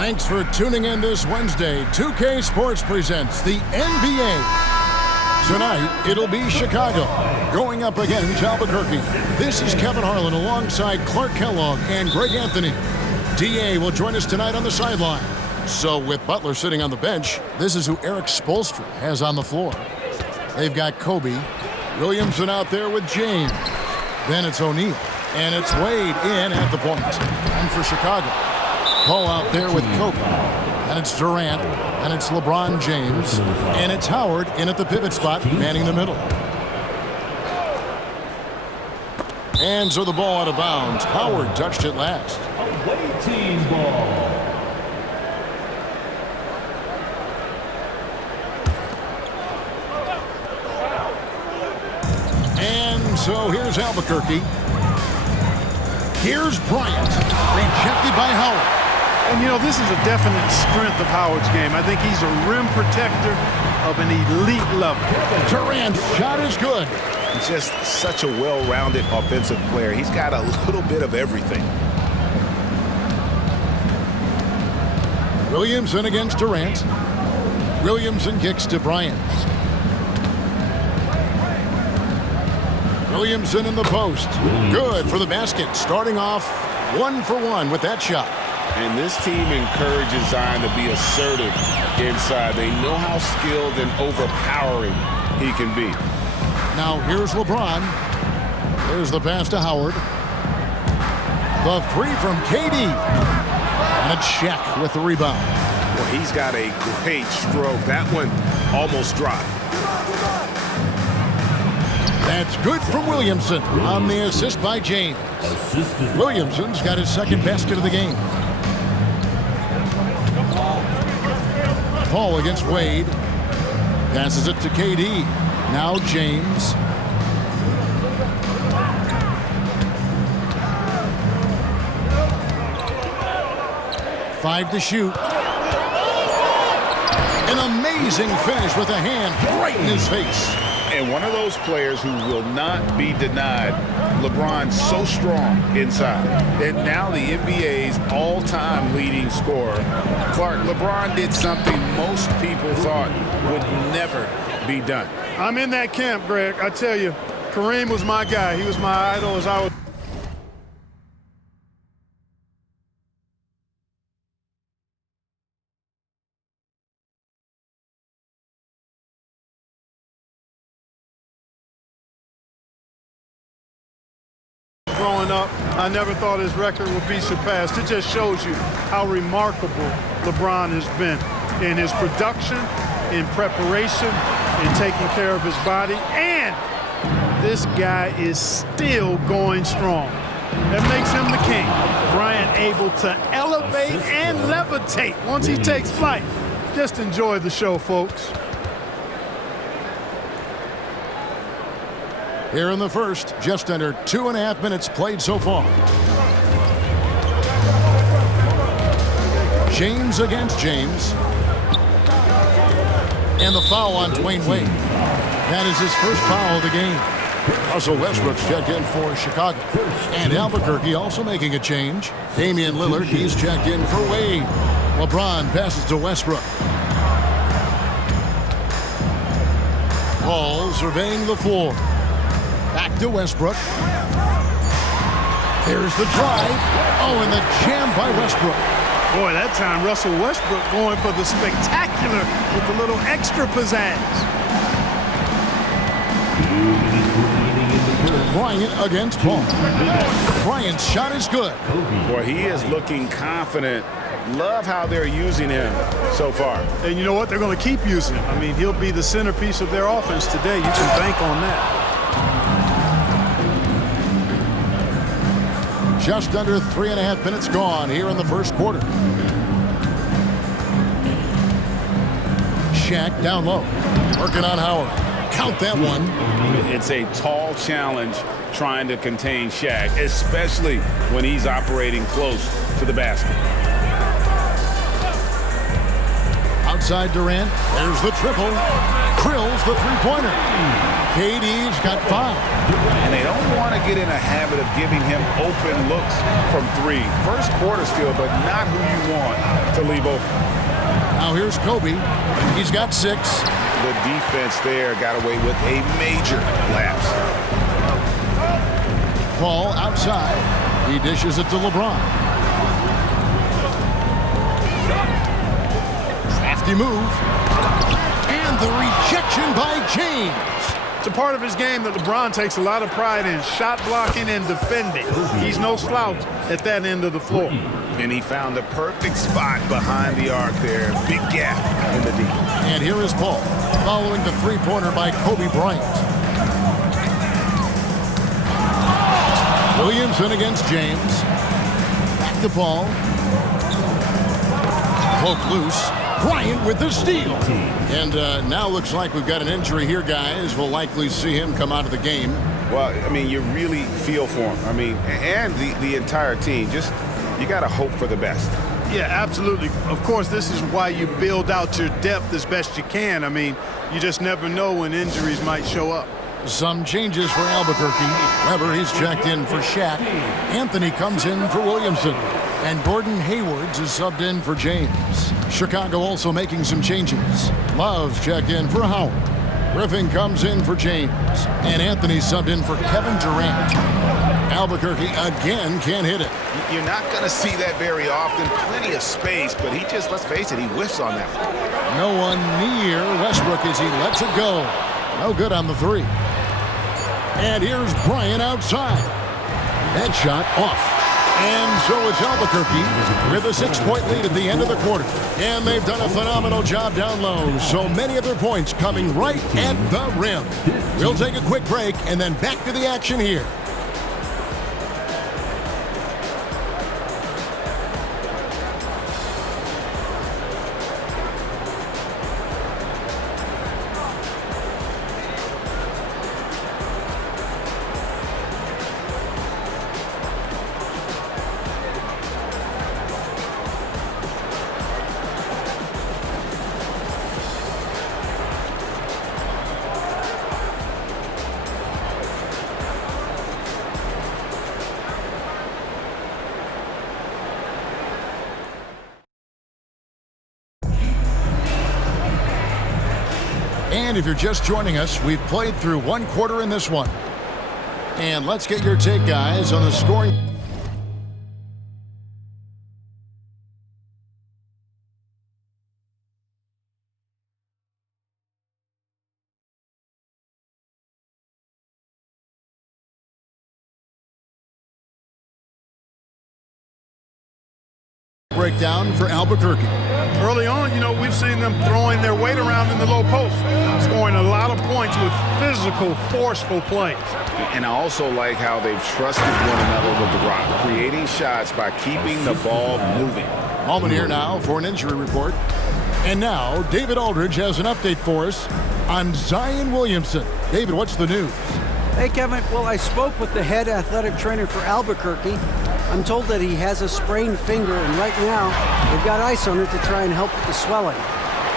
Thanks for tuning in this Wednesday. 2K Sports presents the NBA. Tonight, it'll be Chicago going up against Albuquerque. This is Kevin Harlan alongside Clark Kellogg and Greg Anthony. DA will join us tonight on the sideline. So with Butler sitting on the bench, this is who Eric Spoelstra has on the floor. They've got Kobe, Williamson out there with James. Then it's O'Neal, and it's Wade in at the point. And for Chicago, Paul out there with Kobe. And it's Durant, and it's LeBron James, and it's Howard in at the pivot spot, manning the middle. And so the ball out of bounds. Howard touched it last. Away team ball. And so here's Albuquerque. Here's Bryant, rejected by Howard. And, you know, this is a definite strength of Howard's game. I think he's a rim protector of an elite level. Durant, shot is good. He's just such a well-rounded offensive player. He's got a little bit of everything. Williamson against Durant. Williamson kicks to Bryant. Williamson in the post. Good for the basket. Starting off 1 for 1 with that shot. And this team encourages Zion to be assertive inside. They know how skilled and overpowering he can be. Now here's LeBron. There's the pass to Howard. The three from KD. And it's Shaq with the rebound. Well, he's got a great stroke. That one almost dropped. That's good from Williamson on the assist by James. Williamson's got his second basket of the game. Paul against Wade. Passes it to KD. Now James. Five to shoot. An amazing finish with a hand right in his face. And one of those players who will not be denied. LeBron's so strong inside. And now the NBA's all-time leading scorer. Clark, LeBron did something most people thought would never be done. I'm in that camp, Greg. I tell you, Kareem was my guy. He was my idol as I was. Growing up, I never thought his record would be surpassed. It just shows you how remarkable LeBron has been in his production, in preparation, in taking care of his body, and this guy is still going strong. That makes him the king. Bryant able to elevate and levitate once he takes flight. Just enjoy the show, folks. Here in the first, just under 2.5 minutes played so far. James against James. And the foul on Dwayne Wade. That is his first foul of the game. Russell Westbrook's checked in for Chicago. And Albuquerque also making a change. Damian Lillard, he's checked in for Wade. LeBron passes to Westbrook. Paul surveying the floor. Back to Westbrook. There's the drive. Oh, and the jam by Westbrook. Boy, that time Russell Westbrook going for the spectacular with a little extra pizzazz. Bryant against Paul. Bryant's shot is good. Boy, he is looking confident. Love how they're using him so far. And you know what? They're going to keep using him. I mean, he'll be the centerpiece of their offense today. You can bank on that. Just under 3.5 minutes gone here in the first quarter. Shaq down low. Working on Howard. Count that one. It's a tall challenge trying to contain Shaq, especially when he's operating close to the basket. Out outside Durant. There's the triple. Drills the three-pointer. KD's got 5. And they don't want to get in a habit of giving him open looks from 3. First quarter still, but not who you want to leave open. Now here's Kobe. He's got 6. The defense there got away with a major lapse. Paul outside. He dishes it to LeBron. Crafty move. And the rejection by James. It's a part of his game that LeBron takes a lot of pride in, shot blocking and defending. He's no slouch at that end of the floor. And he found the perfect spot behind the arc there. Big gap in the D. And here is Paul, following the three-pointer by Kobe Bryant. Williamson against James. Back to Paul. Poke loose. Bryant with the steal. And now looks like we've got an injury here, guys. We'll likely see him come out of the game. Well, I mean, you really feel for him. I mean, and the entire team. Just, you got to hope for the best. Yeah, absolutely. Of course, this is why you build out your depth as best you can. I mean, you just never know when injuries might show up. Some changes for Albuquerque. Weber, he's checked in for Shaq. Anthony comes in for Williamson. And Gordon Haywards is subbed in for James. Chicago also making some changes. Love's checked in for Howard. Griffin comes in for James. And Anthony subbed in for Kevin Durant. Albuquerque again can't hit it. You're not going to see that very often. Plenty of space, but he just, let's face it, he whiffs on that one. No one near Westbrook as he lets it go. No good on the 3. And here's Bryant outside. That shot off. And so it's Albuquerque with a 6-point lead at the end of the quarter. And they've done a phenomenal job down low. So many of their points coming right at the rim. We'll take a quick break and then back to the action here. And if you're just joining us, we've played through 1 quarter in this one. And let's get your take, guys, on the scoring. Breakdown for Albuquerque. Early on, you know, we've seen them throwing their weight around in the low post, scoring a lot of points with physical, forceful plays. And I also like how they've trusted one another with the rock, creating shots by keeping the ball moving. Moment here now for an injury report. And now, David Aldridge has an update for us on Zion Williamson. David, what's the news? Hey, Kevin. Well, I spoke with the head athletic trainer for Albuquerque. I'm told that he has a sprained finger, and right now, they've got ice on it to try and help with the swelling.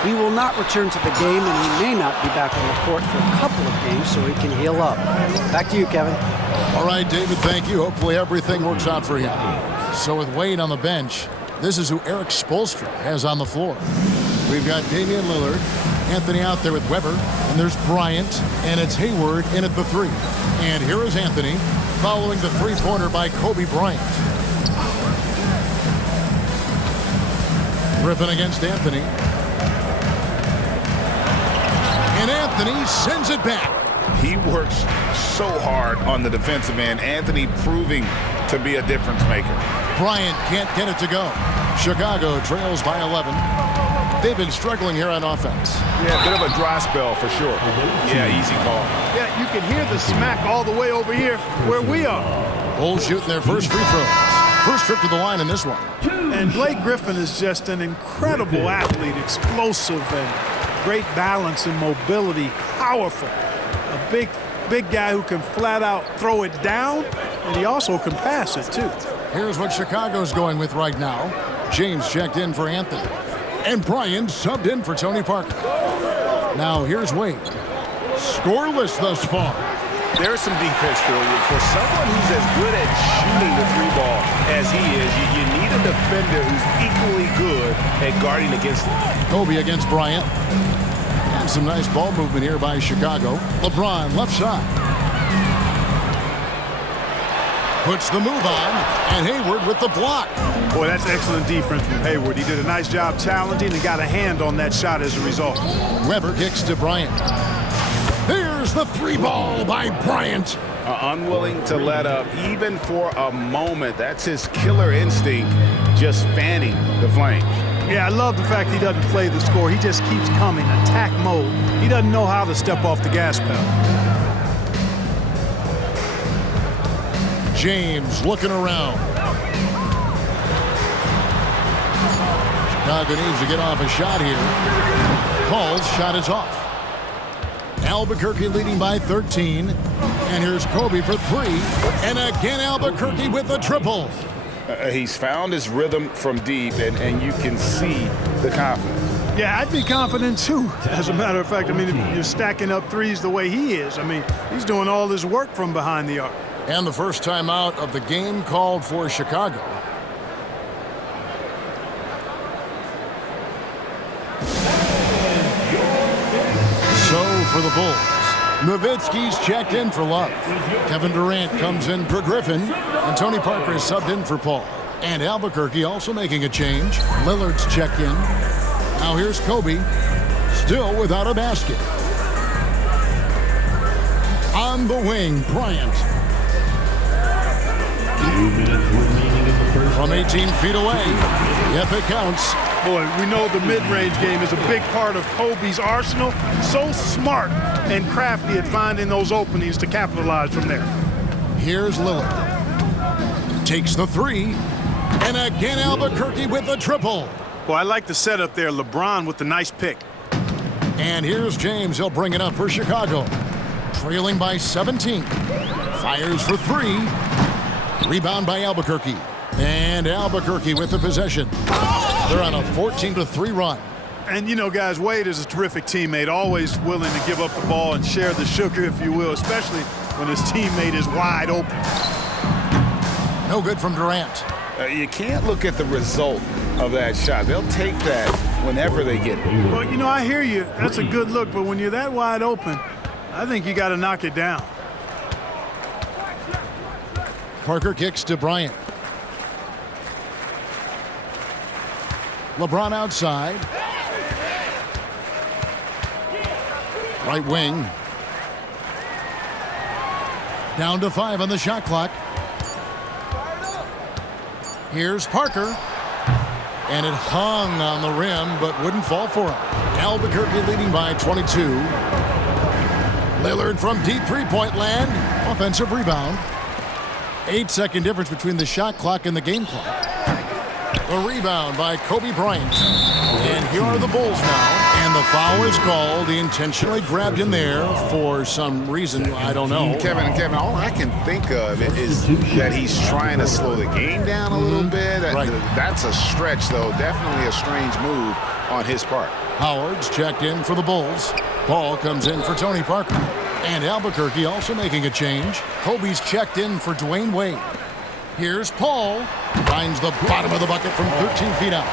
He will not return to the game, and he may not be back on the court for a couple of games so he can heal up. Back to you, Kevin. All right, David, thank you. Hopefully everything works out for him. So with Wade on the bench, this is who Eric Spoelstra has on the floor. We've got Damian Lillard, Anthony out there with Weber, and there's Bryant, and it's Hayward in at the 3. And here is Anthony, following the three-pointer by Kobe Bryant. Griffin against Anthony. And Anthony sends it back. He works so hard on the defensive end. Anthony proving to be a difference maker. Bryant can't get it to go. Chicago trails by 11. They've been struggling here on offense. Yeah, a bit of a dry spell for sure. Yeah, easy call. Yeah, you can hear the smack all the way over here where we are. Bulls shooting their first free throws. First trip to the line in this one. And Blake Griffin is just an incredible athlete, explosive and great balance and mobility, powerful. A big guy who can flat out throw it down, and he also can pass it too. Here's what Chicago's going with right now. James checked in for Anthony. And Bryant subbed in for Tony Parker. Now here's Wade. Scoreless thus far. There's some defense for you. For someone who's as good at shooting the three ball as he is, you need a defender who's equally good at guarding against it. Kobe against Bryant. And some nice ball movement here by Chicago. LeBron left side. Puts the move on, and Hayward with the block. Boy, that's excellent defense from Hayward. He did a nice job challenging and got a hand on that shot as a result. Weber kicks to Bryant. There's the three ball by Bryant. Unwilling to let up even for a moment. That's his killer instinct, just fanning the flames. Yeah, I love the fact he doesn't play the score. He just keeps coming, attack mode. He doesn't know how to step off the gas pedal. James looking around. Chicago needs to get off a shot here. Paul's shot is off. Albuquerque leading by 13. And here's Kobe for three. And again, Albuquerque with a triple. He's found his rhythm from deep, and you can see the confidence. Yeah, I'd be confident too. As a matter of fact, I mean, if you're stacking up threes the way he is, I mean, he's doing all his work from behind the arc. And the first timeout of the game called for Chicago. So for the Bulls, Nowitzki's checked in for Love. Kevin Durant comes in for Griffin, and Tony Parker is subbed in for Paul. And Albuquerque also making a change. Lillard's checked in. Now here's Kobe, still without a basket. On the wing, Bryant. 2 minutes remaining in the first. From 18 feet away, yep, it counts. Boy, we know the mid-range game is a big part of Kobe's arsenal. So smart and crafty at finding those openings to capitalize from there. Here's Lillard. Takes the three. And again, Albuquerque with the triple. Boy, I like the setup there. LeBron with the nice pick. And here's James. He'll bring it up for Chicago. Trailing by 17. Fires for three. Rebound by Albuquerque. And Albuquerque with the possession. They're on a 14-3 run. And, you know, guys, Wade is a terrific teammate, always willing to give up the ball and share the sugar, if you will, especially when his teammate is wide open. No good from Durant. You can't look at the result of that shot. They'll take that whenever they get it. Well, you know, I hear you. That's a good look, but when you're that wide open, I think you got to knock it down. Parker kicks to Bryant. LeBron outside. Right wing. Down to 5 on the shot clock. Here's Parker. And it hung on the rim, but wouldn't fall for him. Albuquerque leading by 22. Lillard from deep three-point land. Offensive rebound. 8-second difference between the shot clock and the game clock. The rebound by Kobe Bryant. And here are the Bulls now. And the foul is called. He intentionally grabbed in there for some reason. I don't know. Kevin, all I can think of is that he's trying to slow the game down a little bit. Right. That's a stretch, though. Definitely a strange move on his part. Howard's checked in for the Bulls. Paul comes in for Tony Parker. And Albuquerque also making a change. Kobe's checked in for Dwayne Wade. Here's Paul. Finds the bottom of the bucket from 13 feet out.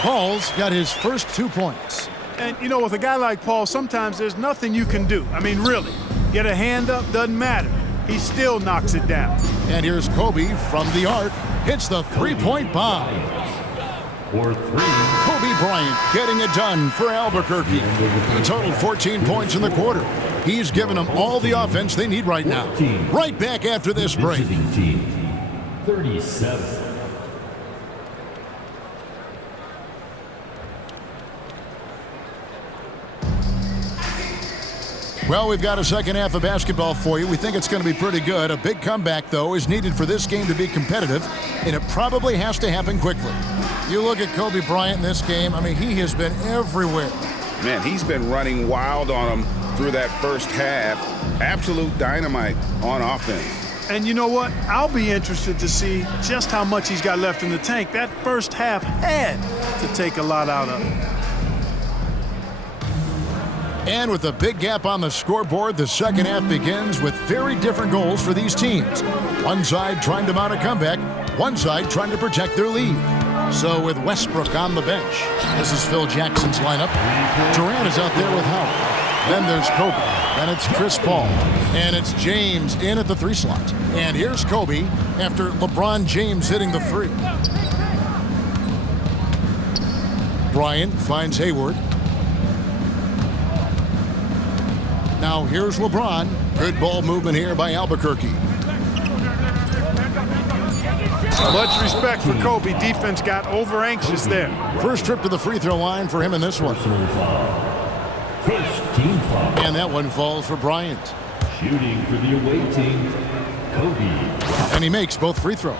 Paul's got his first 2 points. And, you know, with a guy like Paul, sometimes there's nothing you can do. I mean, really. Get a hand up, doesn't matter. He still knocks it down. And here's Kobe from the arc. Hits the three-point bomb. For three. Kobe Bryant getting it done for Albuquerque. A total 14 points in the quarter. He's given them all the offense they need right now. Right back after this break. Visiting team, 37. Well, we've got a second half of basketball for you. We think it's going to be pretty good. A big comeback, though, is needed for this game to be competitive, and it probably has to happen quickly. You look at Kobe Bryant in this game, I mean, he has been everywhere. Man, he's been running wild on him through that first half. Absolute dynamite on offense. And you know what? I'll be interested to see just how much he's got left in the tank. That first half had to would take a lot out of it. And with a big gap on the scoreboard, the second half begins with very different goals for these teams. One side trying to mount a comeback, one side trying to protect their lead. So with Westbrook on the bench, this is Phil Jackson's lineup. Durant is out there with Howard. Then there's Kobe. Then it's Chris Paul. And it's James in at the 3 slot. And here's Kobe after LeBron James hitting the 3. Bryant finds Hayward. Now here's LeBron. Good ball movement here by Albuquerque. Much respect for Kobe. Defense got over anxious there. First trip to the free throw line for him in this one. First team foul. And that one falls for Bryant. Shooting for the away team, Kobe. And he makes both free throws.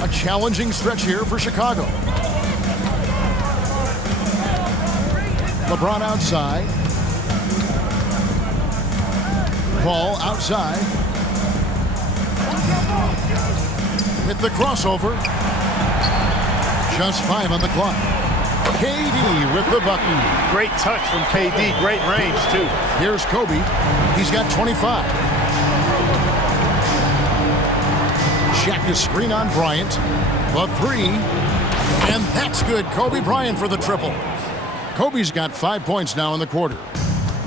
A challenging stretch here for Chicago. LeBron outside. Paul outside. With the crossover. Just 5 on the clock. KD with the bucket. Great touch from KD. Great range, too. Here's Kobe. He's got 25. Shaq is screen on Bryant. The 3. And that's good. Kobe Bryant for the triple. Kobe's got 5 points now in the quarter.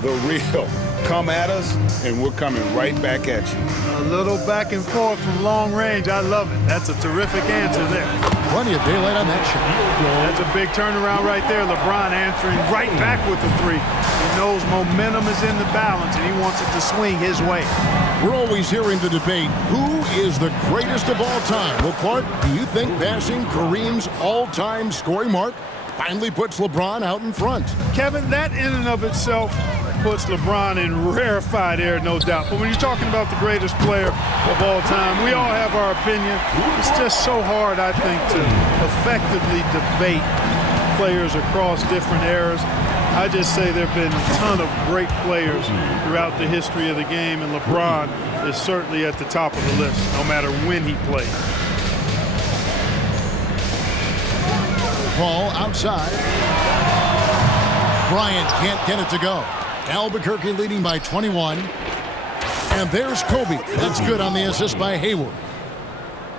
The real. Come at us, and we're coming right back at you. A little back and forth from long range. I love it. That's a terrific answer there. Plenty of daylight on that shot. That's a big turnaround right there. LeBron answering right back with the 3. He knows momentum is in the balance, and he wants it to swing his way. We're always hearing the debate, who is the greatest of all time? Well, Clark, do you think passing Kareem's all-time scoring mark finally puts LeBron out in front? Kevin, that in and of itself puts LeBron in rarefied air, no doubt. But when you're talking about the greatest player of all time, we all have our opinion. It's just so hard, I think, to effectively debate players across different eras. I just say there have been a ton of great players throughout the history of the game, and LeBron is certainly at the top of the list, no matter when he played. Paul outside. Bryant can't get it to go. Albuquerque leading by 21. And there's Kobe. That's good on the assist by Hayward.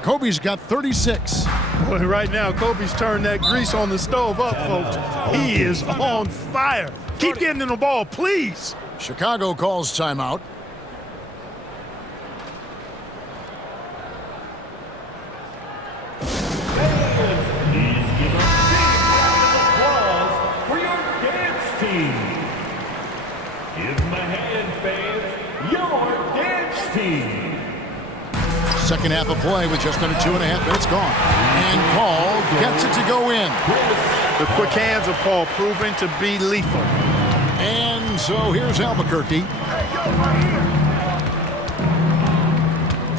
Kobe's got 36. Boy, right now, Kobe's turned that grease on the stove up, folks. He is on fire. Keep getting in the ball, please. Chicago calls timeout. Please give a big applause for your dance team. Give them a hand, fans. Your dance team. Second half of play with just under 2.5 minutes gone. And Paul gets it to go in. The quick hands of Paul proving to be lethal. And so here's Albuquerque.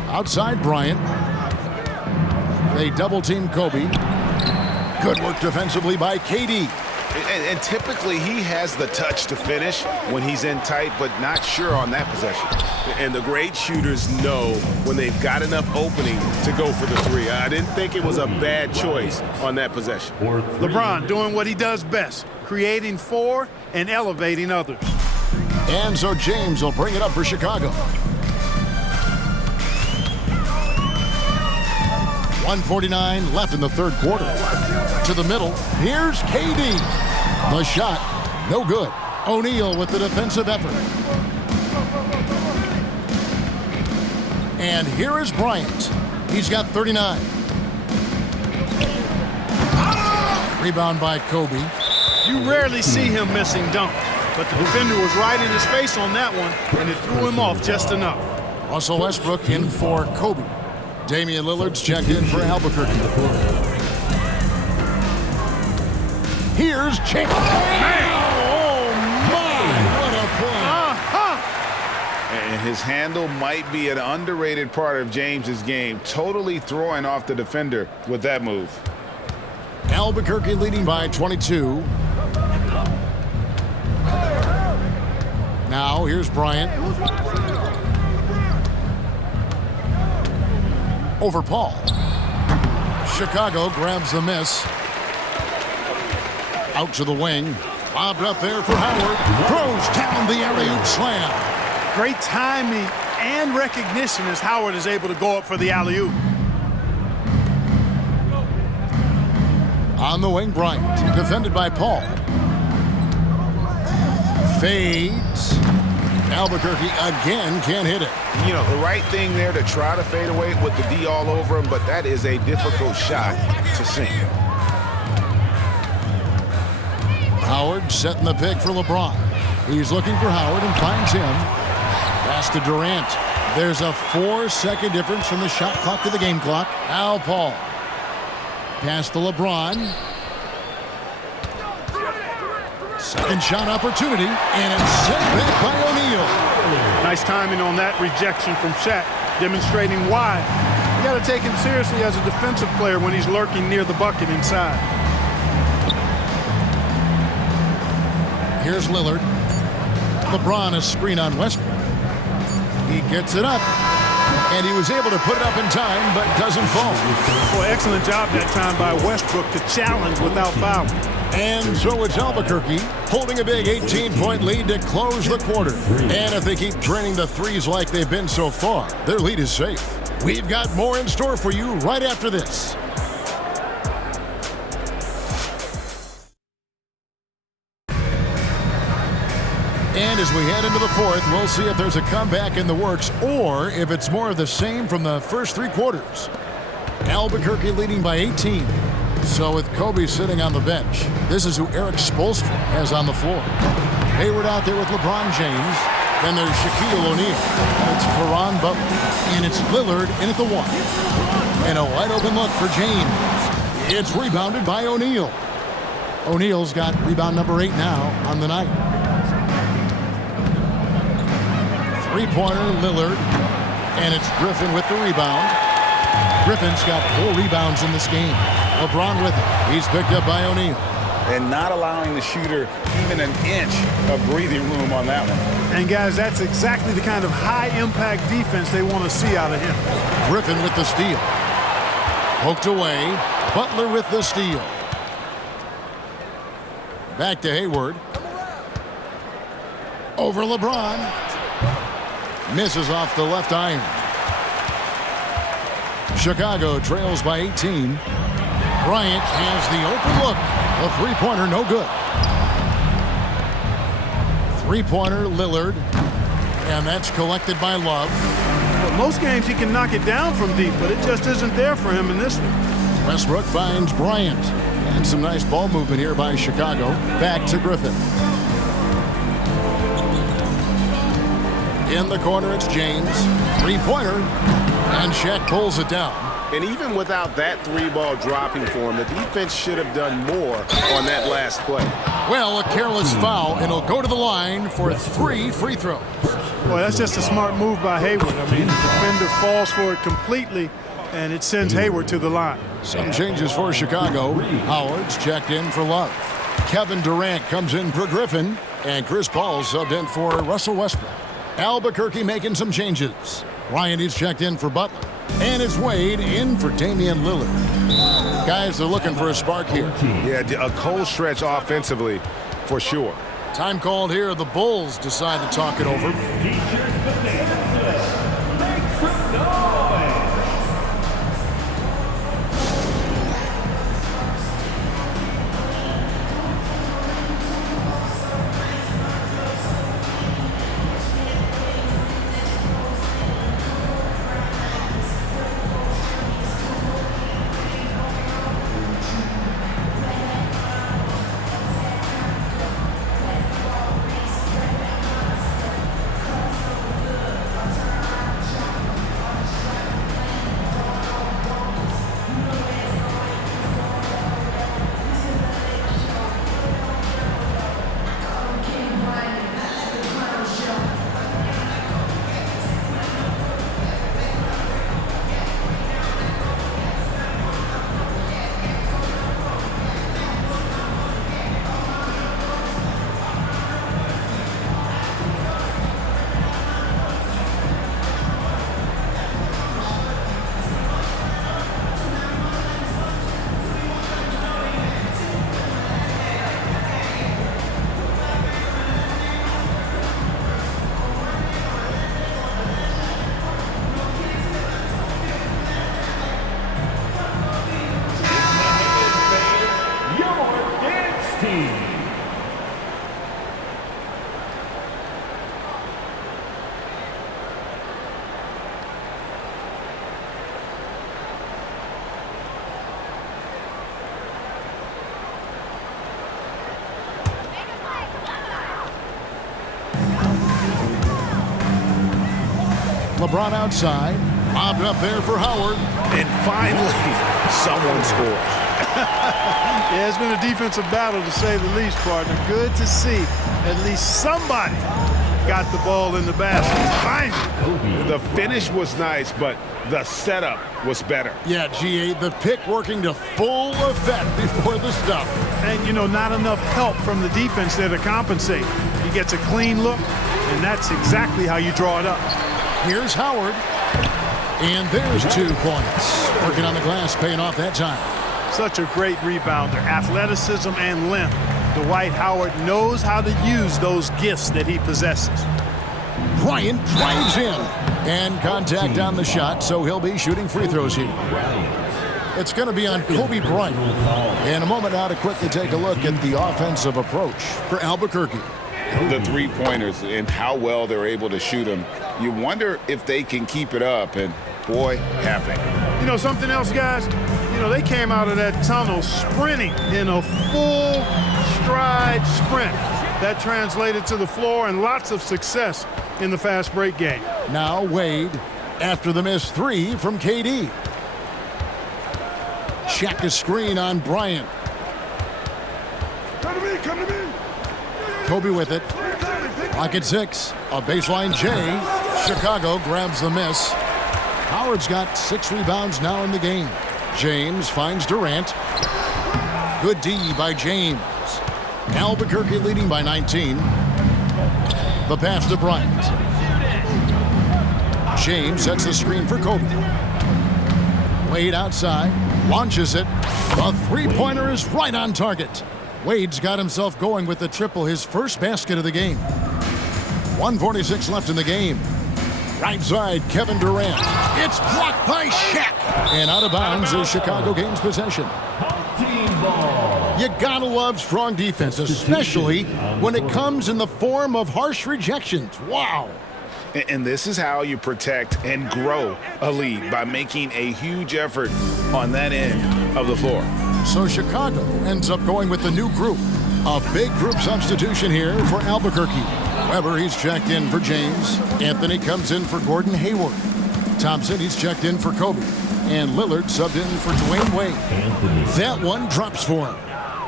Outside Bryant. They double team Kobe. Good work defensively by KD. And typically he has the touch to finish when he's in tight, but not sure on that possession. And the great shooters know when they've got enough opening to go for the 3. I didn't think it was a bad choice on that possession. LeBron doing what he does best, creating for and elevating others. And so James will bring it up for Chicago. 1:49 left in the third quarter. To the middle, here's KD. The shot, no good. O'Neal with the defensive effort. And here is Bryant. He's got 39. Rebound by Kobe. You rarely see him missing dunks, but the defender was right in his face on that one, and it threw him off just enough. Russell Westbrook in for Kobe. Damian Lillard's checked in for Albuquerque. Here's Chase. Oh, my! What a play. And his handle might be an underrated part of James's game, totally throwing off the defender with that move. Albuquerque leading by 22. Now here's Bryant. Over Paul. Chicago grabs the miss. Out to the wing. Lobbed up there for Howard. Throws down the alley-oop slam. Great timing and recognition as Howard is able to go up for the alley-oop. On the wing, Bryant. Defended by Paul. Fades. Albuquerque again can't hit it. You know, the right thing there to try to fade away with the D all over him, but that is a difficult shot to sink. Howard setting the pick for LeBron. He's looking for Howard and finds him. Pass to Durant. There's a 4-second difference from the shot clock to the game clock. Al Paul. Pass to LeBron. Second shot opportunity, and it's sent back by O'Neal. Nice timing on that rejection from Shaq, demonstrating why you got to take him seriously as a defensive player when he's lurking near the bucket inside. Here's Lillard. LeBron a screen on Westbrook. He gets it up, and he was able to put it up in time, but doesn't fall. Well, excellent job that time by Westbrook to challenge without fouling. And so it's Albuquerque holding a big 18-point lead to close the quarter. And if they keep draining the threes like they've been so far, their lead is safe. We've got more in store for you right after this. And as we head into the fourth, we'll see if there's a comeback in the works or if it's more of the same from the first three quarters. Albuquerque leading by 18. So with Kobe sitting on the bench, this is who Eric Spoelstra has on the floor. Hayward out there with LeBron James. Then there's Shaquille O'Neal. It's Caron Butler. And it's Lillard in at the one. And a wide open look for James. It's rebounded by O'Neal. O'Neal's got rebound number 8 now on the night. Three-pointer, Lillard. And it's Griffin with the rebound. Griffin's got 4 rebounds in this game. LeBron with it. He's picked up by O'Neal. And not allowing the shooter even an inch of breathing room on that one. And guys, that's exactly the kind of high-impact defense they want to see out of him. Griffin with the steal. Poked away. Butler with the steal. Back to Hayward. Over LeBron. Misses off the left iron. Chicago trails by 18. Bryant has the open look. A three-pointer, no good. Three-pointer, Lillard. And that's collected by Love. But most games he can knock it down from deep, but it just isn't there for him in this one. Westbrook finds Bryant. And some nice ball movement here by Chicago. Back to Griffin. In the corner, it's James. Three-pointer. And Shaq pulls it down. And even without that 3-ball dropping for him, the defense should have done more on that last play. Well, a careless foul, and he'll go to the line for 3 free throws. Boy, that's just a smart move by Hayward. I mean, the defender falls for it completely, and it sends Hayward to the line. Some changes for Chicago. Howard's checked in for Love. Kevin Durant comes in for Griffin, and Chris Paul subbed in for Russell Westbrook. Albuquerque making some changes. Bryant is checked in for Butler. And it's Wade in for Damian Lillard. Guys are looking for a spark here. Yeah, a cold stretch offensively for sure. Time called here. The Bulls decide to talk it over. T-shirt bonanza. Make some noise. LeBron outside. Lobbed up there for Howard. And finally, someone scores. Yeah, it's been a defensive battle, to say the least, partner. Good to see at least somebody got the ball in the basket. Finally. The finish was nice, but the setup was better. Yeah, GA, the pick working to full effect before the stuff. And, you know, not enough help from the defense there to compensate. He gets a clean look, and that's exactly how you draw it up. Here's Howard. And there's 2 points. Working on the glass, paying off that time. Such a great rebounder. Athleticism and length. Dwight Howard knows how to use those gifts that he possesses. Bryant drives in. And contact on the shot, so he'll be shooting free throws here. It's going to be on Kobe Bryant. In a moment now to quickly take a look at the offensive approach for Albuquerque. The three-pointers and how well they're able to shoot them. You wonder if they can keep it up, and boy, have they. You know something else, guys? You know, they came out of that tunnel sprinting in a full stride sprint. That translated to the floor and lots of success in the fast break game. Now Wade after the missed 3 from KD. Check a screen on Bryant. Come to me. Kobe with it. Lock at 6. A baseline J. Chicago grabs the miss. Howard's got 6 rebounds now in the game. James finds Durant. Good D by James. Albuquerque leading by 19. The pass to Bryant. James sets the screen for Kobe. Wade outside. Launches it. The three-pointer is right on target. Wade's got himself going with the triple, his first basket of the game. 1:46 left in the game. Right side, Kevin Durant. It's blocked by Shaq. And out of bounds is Chicago gains possession. You gotta love strong defense, especially when it comes in the form of harsh rejections. Wow. And this is how you protect and grow a lead, by making a huge effort on that end of the floor. So Chicago ends up going with the new group. A big group substitution here for Albuquerque. Weber, he's checked in for James. Anthony comes in for Gordon Hayward. Thompson, he's checked in for Kobe. And Lillard subbed in for Dwayne Wade. That one drops for him.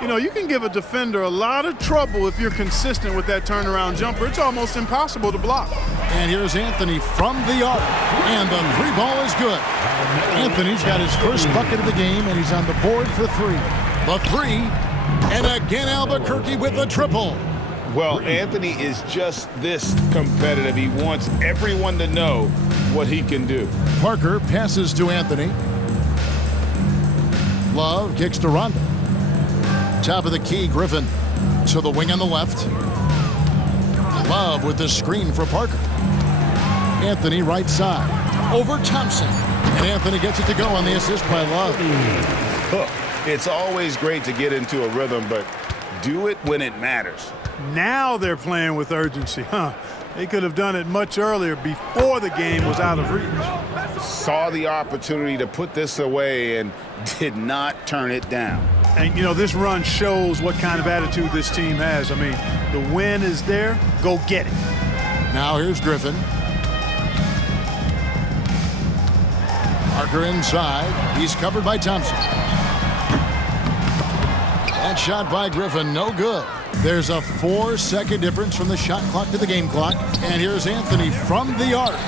You know, you can give a defender a lot of trouble if you're consistent with that turnaround jumper. It's almost impossible to block. And here's Anthony from the arc. And the 3 ball is good. Anthony's got his first bucket of the game, and he's on the board for 3. The 3, and again Albuquerque with a triple. Well, Anthony is just this competitive. He wants everyone to know what he can do. Parker passes to Anthony. Love kicks to Rondo. Top of the key, Griffin to the wing on the left. Love with the screen for Parker. Anthony right side. Over Thompson. And Anthony gets it to go on the assist by Love. It's always great to get into a rhythm, but do it when it matters. Now they're playing with urgency, huh? They could have done it much earlier, before the game was out of reach. Saw the opportunity to put this away and did not turn it down. And, you know, this run shows what kind of attitude this team has. I mean, the win is there. Go get it. Now here's Griffin. Parker inside. He's covered by Thompson. That shot by Griffin, no good. There's a 4-second difference from the shot clock to the game clock. And here's Anthony from the arc.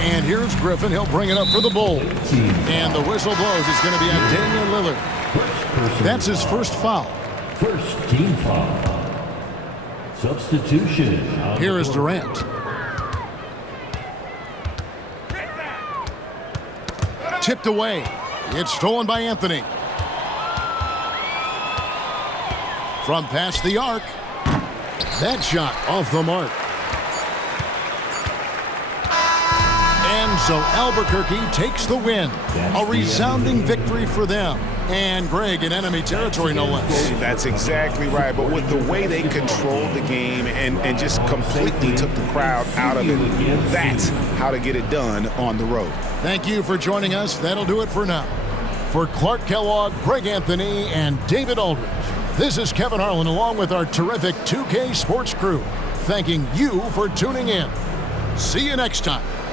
And here's Griffin. He'll bring it up for the Bulls. And the whistle blows. It's going to be on Damian Lillard. That's his first foul. First team foul. Substitution. Here is Durant. Tipped away. It's stolen by Anthony. From past the arc. That shot off the mark. And so Albuquerque takes the win. A resounding victory for them. And Greg in enemy territory, no less. That's exactly right. But with the way they controlled the game and just completely took the crowd out of it, that's how to get it done on the road. Thank you for joining us. That'll do it for now. For Clark Kellogg, Greg Anthony, and David Aldridge, this is Kevin Harlan along with our terrific 2K Sports crew, thanking you for tuning in. See you next time.